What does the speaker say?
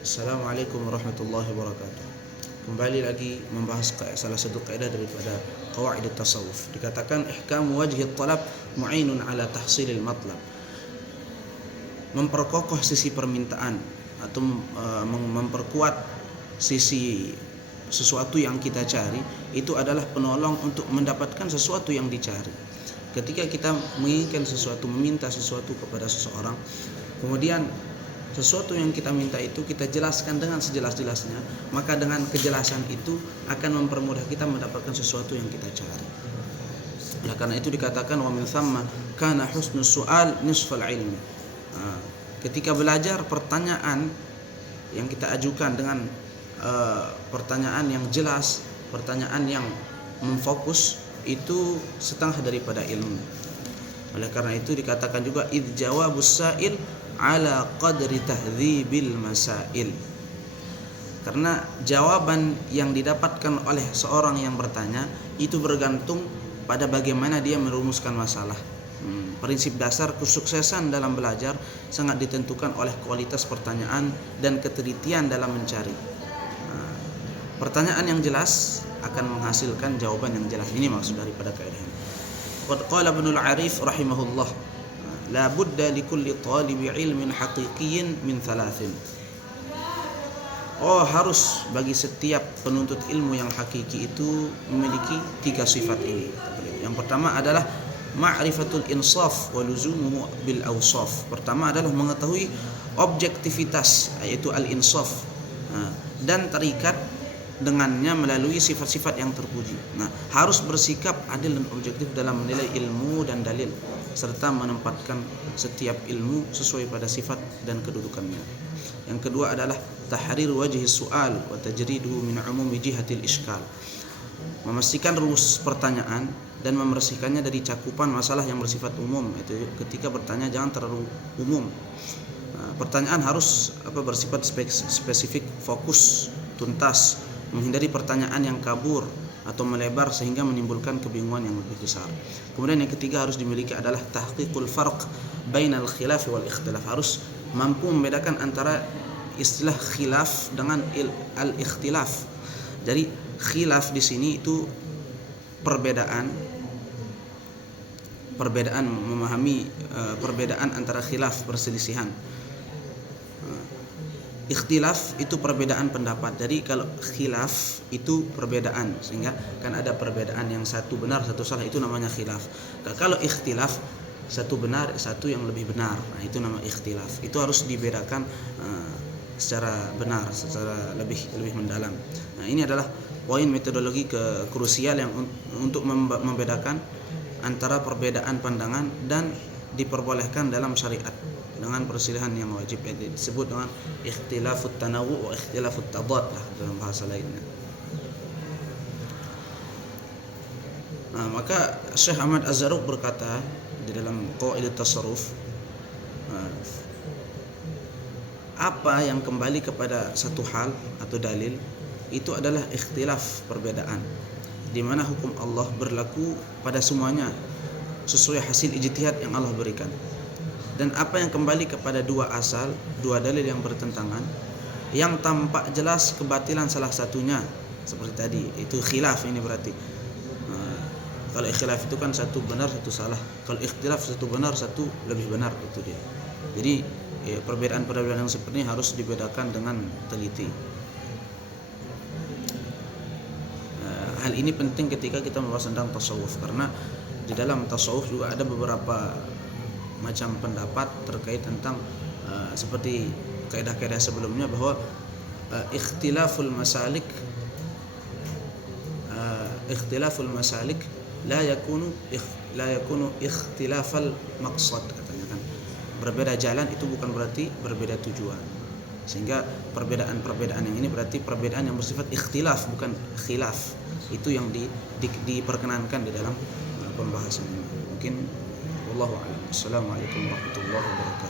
Assalamualaikum warahmatullahi wabarakatuh. Kembali lagi membahas salah satu kaidah daripada qawaid tasawuf. Dikatakan ihkam wajhi talab mu'inun ala tahsilil matlab. Memperkokoh sisi permintaan atau memperkuat sisi sesuatu yang kita cari itu adalah penolong untuk mendapatkan sesuatu yang dicari. Ketika kita menginginkan sesuatu, meminta sesuatu kepada seseorang, kemudian sesuatu yang kita minta itu kita jelaskan dengan sejelas-jelasnya, maka dengan kejelasan itu akan mempermudah kita mendapatkan sesuatu yang kita cari. Oleh karena itu dikatakan wa min thamma kana husnus su'al nisful ilmi. Ketika belajar, pertanyaan yang kita ajukan dengan pertanyaan yang jelas, pertanyaan yang memfokus, itu setengah daripada ilmu. Oleh karena itu dikatakan juga id jawabus sa'il ala qadri tahdzibil masail. Karena jawaban yang didapatkan oleh seorang yang bertanya itu bergantung pada bagaimana dia merumuskan masalah. Prinsip dasar kesuksesan dalam belajar sangat ditentukan oleh kualitas pertanyaan dan ketelitian dalam mencari. Pertanyaan yang jelas akan menghasilkan jawaban yang jelas. Ini maksud daripada kaidah ini. Qad qala Ibnul Arif rahimahullah, la budda likulli talibi ilmin haqiqiyyin min thalathin. Harus bagi setiap penuntut ilmu yang hakiki itu memiliki tiga sifat ini. Yang pertama adalah ma'rifatul insaf wa luzumuhu bil awsaf. Pertama adalah mengetahui objektivitas, yaitu al-insaf, dan terikat dengannya melalui sifat-sifat yang terpuji. Harus bersikap adil dan objektif dalam menilai ilmu dan dalil, serta menempatkan setiap ilmu sesuai pada sifat dan kedudukannya. Yang kedua adalah tahrir wajhi su'al wa tajriduhu min umumi jihatil iskal. Memastikan rumus pertanyaan dan membersihkannya dari cakupan masalah yang bersifat umum. Itu ketika bertanya jangan terlalu umum. Pertanyaan harus bersifat spesifik, fokus, tuntas, menghindari pertanyaan yang kabur atau melebar sehingga menimbulkan kebingungan yang lebih besar. Kemudian yang ketiga harus dimiliki adalah tahqiqul farq bainal khilaf wal ikhtilaf. Harus mampu membedakan antara istilah khilaf dengan al-ikhtilaf. Jadi khilaf di sini itu perbedaan memahami perbedaan antara khilaf, perselisihan. Ikhtilaf itu perbedaan pendapat. Jadi kalau khilaf itu perbedaan, sehingga kan ada perbedaan yang satu benar satu salah, itu namanya khilaf. Kalau ikhtilaf satu benar satu yang lebih benar, itu nama ikhtilaf. Itu harus dibedakan secara benar, secara lebih mendalam. Ini adalah poin metodologi krusial yang untuk membedakan antara perbedaan pandangan dan diperbolehkan dalam syariat dengan perselisihan yang wajib. Disebut dengan ikhtilafut tanawu' wa ikhtilafut tadad dalam bahasa lainnya. Maka Syekh Ahmad Az-Zarruq berkata di dalam Qawaid Tasawuf, apa yang kembali kepada satu hal atau dalil itu adalah ikhtilaf, perbedaan, di mana hukum Allah berlaku pada semuanya sesuai hasil ijtihad yang Allah berikan. Dan apa yang kembali kepada dua asal, dua dalil yang bertentangan, yang tampak jelas kebatilan salah satunya, seperti tadi, itu khilaf. Ini berarti kalau khilaf itu kan satu benar satu salah. Kalau ikhtilaf satu benar satu lebih benar, itu dia. Jadi perbedaan-perbedaan yang seperti ini harus dibedakan dengan teliti. Hal ini penting ketika kita membahas tentang tasawuf, karena di dalam tasawuf juga ada beberapa macam pendapat terkait tentang seperti kaidah-kaidah sebelumnya, bahwa ikhtilaful masalik la yakunu ikhtilafal maqsad, katanya kan. Berbeda jalan itu bukan berarti berbeda tujuan. Sehingga perbedaan yang ini berarti perbedaan yang bersifat ikhtilaf, bukan khilaf. Itu yang diperkenankan di dalam pembahasan ini. Mungkin wallahu a'lam. Assalamualaikum warahmatullahi wabarakatuh.